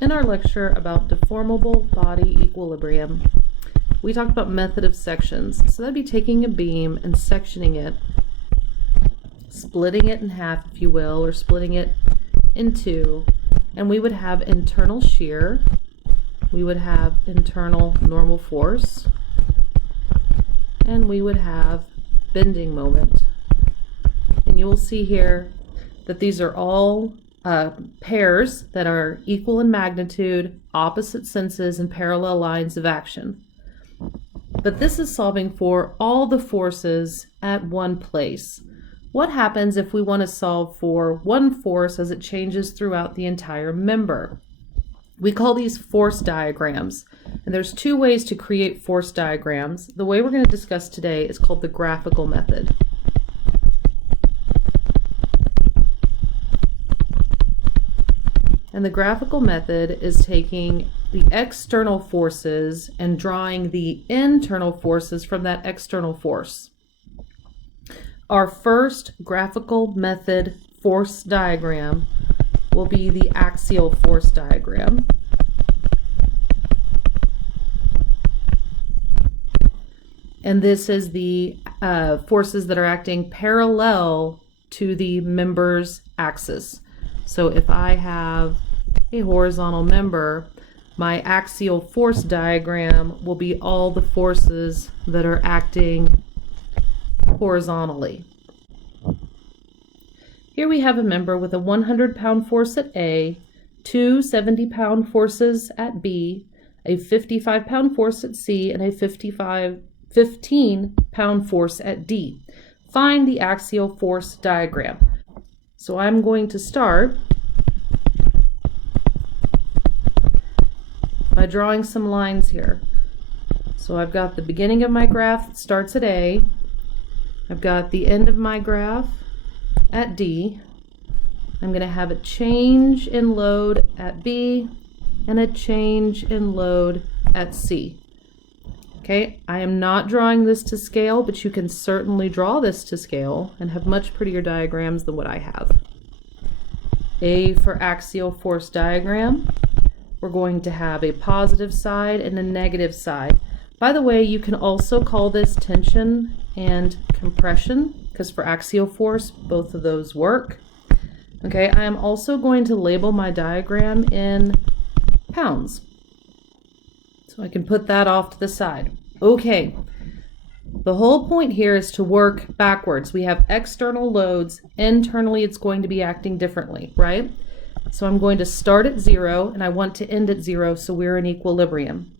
In our lecture about deformable body equilibrium, we talked about method of sections. So that'd be taking a beam and sectioning it, splitting it in half, if you will, or splitting it in two, and we would have internal shear, we would have internal normal force, and we would have bending moment. And you will see here that these are all pairs that are equal in magnitude, opposite senses, and parallel lines of action. But this is solving for all the forces at one place. What happens if we want to solve for one force as it changes throughout the entire member? We call these force diagrams. And there's two ways to create force diagrams. The way we're going to discuss today is called the graphical method. And the graphical method is taking the external forces and drawing the internal forces from that external force. Our first graphical method force diagram will be the axial force diagram. And this is the forces that are acting parallel to the member's axis. So if I have a horizontal member, my axial force diagram will be all the forces that are acting horizontally. Here we have a member with a 100-pound force at A, two 70-pound forces at B, a 55-pound force at C, and a 15-pound force at D. Find the axial force diagram. So I'm going to start by drawing some lines here. So I've got the beginning of my graph that starts at A. I've got the end of my graph at D. I'm going to have a change in load at B and a change in load at C. Okay, I am not drawing this to scale, but you can certainly draw this to scale and have much prettier diagrams than what I have. A for axial force diagram. We're going to have a positive side and a negative side. By the way, you can also call this tension and compression, because for axial force, both of those work. Okay, I am also going to label my diagram in pounds. So I can put that off to the side. Okay, the whole point here is to work backwards. We have external loads. Internally, it's going to be acting differently, right? So I'm going to start at 0, and I want to end at 0, so we're in equilibrium.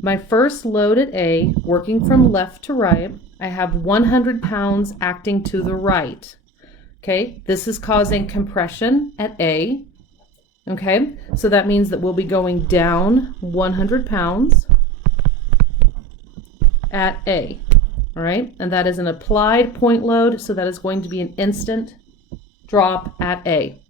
My first load at A, working from left to right, I have 100 pounds acting to the right. Okay, this is causing compression at A. Okay, so that means that we'll be going down 100 pounds at A. All right, and that is an applied point load, so that is going to be an instant drop at A.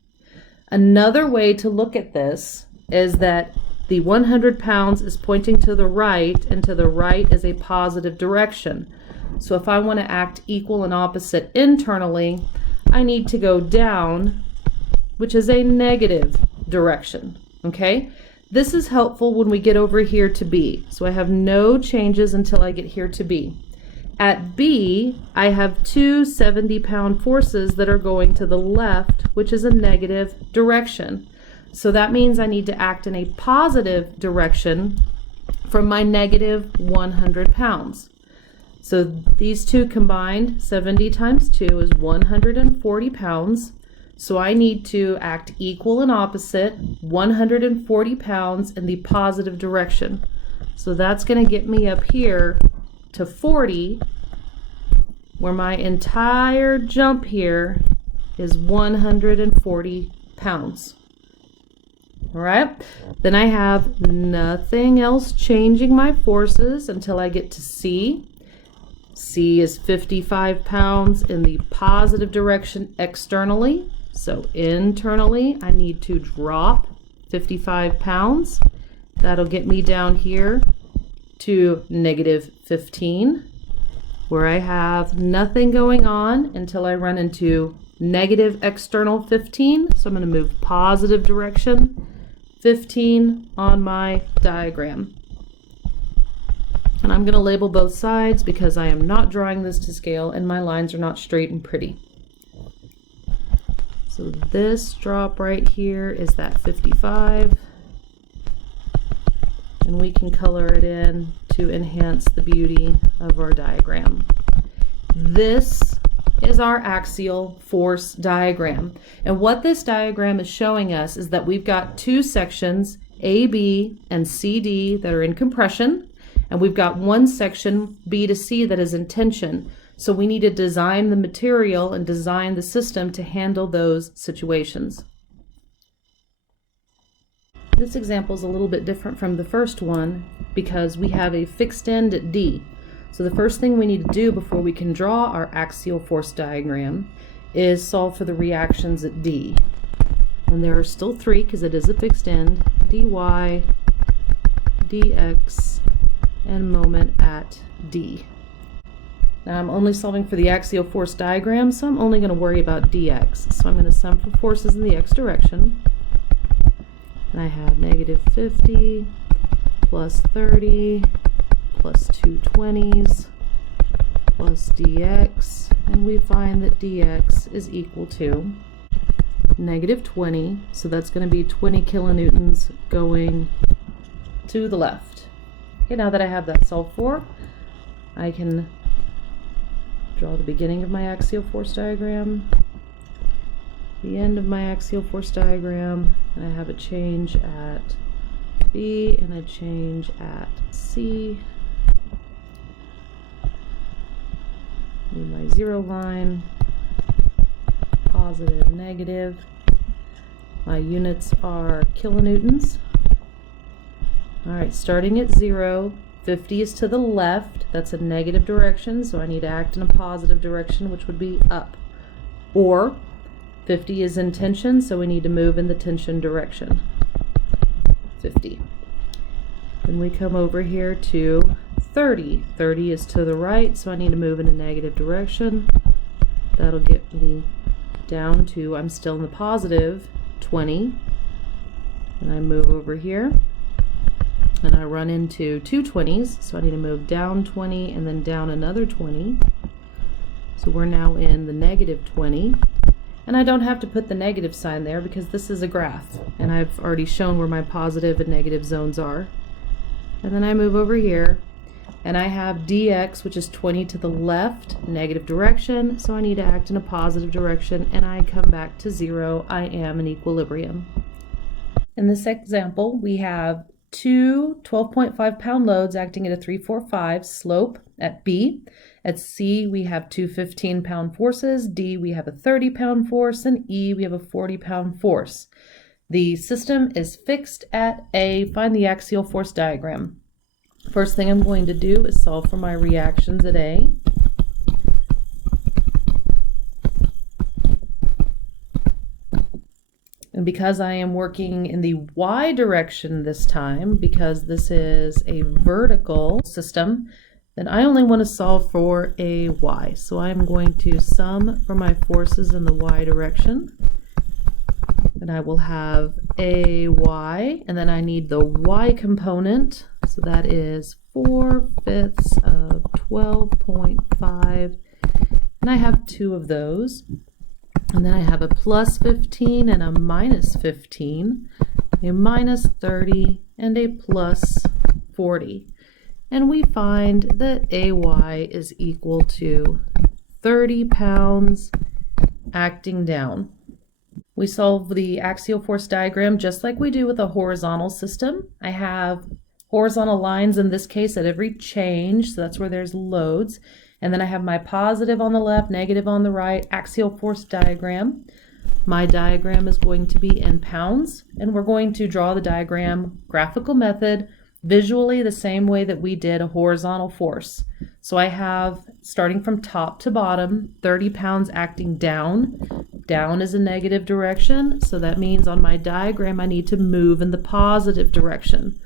Another way to look at this is that the 100 pounds is pointing to the right, and to the right is a positive direction. So if I want to act equal and opposite internally, I need to go down, which is a negative direction. Okay? This is helpful when we get over here to B. So I have no changes until I get here to B. At B, I have two 70-pound forces that are going to the left, which is a negative direction. So that means I need to act in a positive direction from my negative 100 pounds. So these two combined, 70 times 2 is 140 pounds. So I need to act equal and opposite, 140 pounds in the positive direction. So that's going to get me up here to 40, where my entire jump here is 140 pounds. All right, then I have nothing else changing my forces until I get to C. C is 55 pounds in the positive direction externally. So internally, I need to drop 55 pounds. That'll get me down here to negative 15, where I have nothing going on until I run into negative external 15. So I'm going to move positive direction 15 on my diagram. And I'm going to label both sides because I am not drawing this to scale and my lines are not straight and pretty. So this drop right here is that 55. And we can color it in to enhance the beauty of our diagram. This is our axial force diagram. And what this diagram is showing us is that we've got two sections, AB and CD, that are in compression, and we've got one section, B to C, that is in tension. So we need to design the material and design the system to handle those situations. This example is a little bit different from the first one because we have a fixed end at D. So the first thing we need to do before we can draw our axial force diagram is solve for the reactions at D. And there are still three because it is a fixed end: dy, dx, and moment at D. Now I'm only solving for the axial force diagram, so I'm only going to worry about dx. So I'm going to sum for forces in the x direction. And I have negative 50 plus 30 plus 2 20s plus dx, and we find that dx is equal to negative 20, so that's going to be 20 kilonewtons going to the left. Okay, now that I have that solved for, I can draw the beginning of my axial force diagram, the end of my axial force diagram, and I have a change at B and a change at C. Need my zero line, positive, negative. My units are kilonewtons. All right, starting at 0, 50 is to the left. That's a negative direction, so I need to act in a positive direction, which would be up. Or 50 is in tension, so we need to move in the tension direction. 50. Then we come over here to 30. 30 is to the right, so I need to move in a negative direction. That'll get me down to, I'm still in the positive, 20. And I move over here, and I run into two 20s, so I need to move down 20 and then down another 20. So we're now in the negative 20. And I don't have to put the negative sign there because this is a graph, and I've already shown where my positive and negative zones are. And then I move over here, and I have dx, which is 20 to the left, negative direction, so I need to act in a positive direction, and I come back to 0. I am in equilibrium. In this example, we have two 12.5 pound loads acting at a 345 slope at B. At C, we have two 15 pound forces. D, we have a 30 pound force. And E, we have a 40 pound force. The system is fixed at A. Find the axial force diagram. First thing I'm going to do is solve for my reactions at A. And because I am working in the Y direction this time, because this is a vertical system, then I only want to solve for a Y. So I'm going to sum for my forces in the Y direction. And I will have a Y, and then I need the Y component. So that is 4/5 of 12.5. And I have two of those. And then I have a plus 15 and a minus 15, a minus 30, and a plus 40. And we find that AY is equal to 30 pounds acting down. We solve the axial force diagram just like we do with a horizontal system. I have horizontal lines in this case at every change, so that's where there's loads. And then I have my positive on the left, negative on the right, axial force diagram. My diagram is going to be in pounds, and we're going to draw the diagram graphical method visually the same way that we did a horizontal force. So I have, starting from top to bottom, 30 pounds acting down. Down is a negative direction, so that means on my diagram I need to move in the positive direction.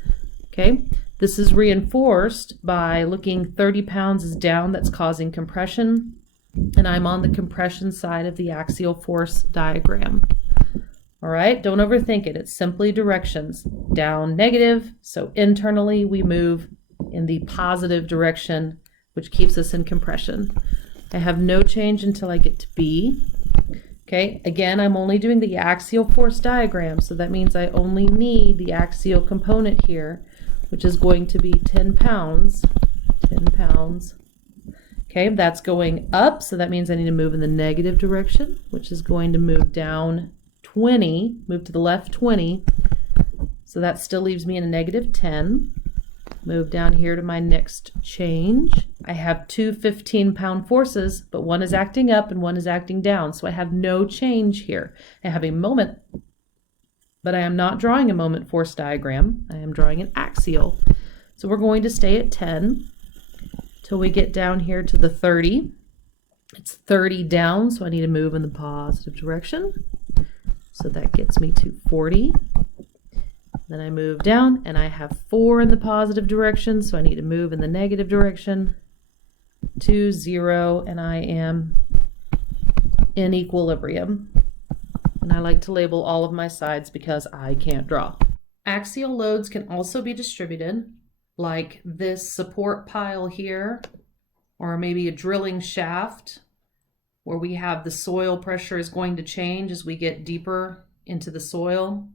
Okay, this is reinforced by looking 30 pounds is down, that's causing compression, and I'm on the compression side of the axial force diagram. All right, don't overthink it. It's simply directions. Down, negative. So internally, we move in the positive direction, which keeps us in compression. I have no change until I get to B. Okay, again, I'm only doing the axial force diagram, so that means I only need the axial component here, which is going to be 10 pounds. 10 pounds. Okay, that's going up, so that means I need to move in the negative direction, which is going to move down 20, move to the left 20. So that still leaves me in a negative 10. Move down here to my next change. I have two 15-pound forces, but one is acting up and one is acting down. So I have no change here. I have a moment, but I am not drawing a moment force diagram. I am drawing an axial. So we're going to stay at 10 till we get down here to the 30. It's 30 down, so I need to move in the positive direction. So that gets me to 40. Then I move down and I have 4 in the positive direction, so I need to move in the negative direction to 0, and I am in equilibrium. And I like to label all of my sides because I can't draw. Axial loads can also be distributed, like this support pile here, or maybe a drilling shaft where we have the soil pressure is going to change as we get deeper into the soil.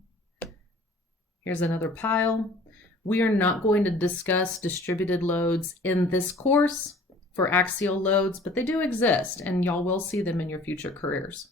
Here's another pile. We are not going to discuss distributed loads in this course for axial loads, but they do exist and y'all will see them in your future careers.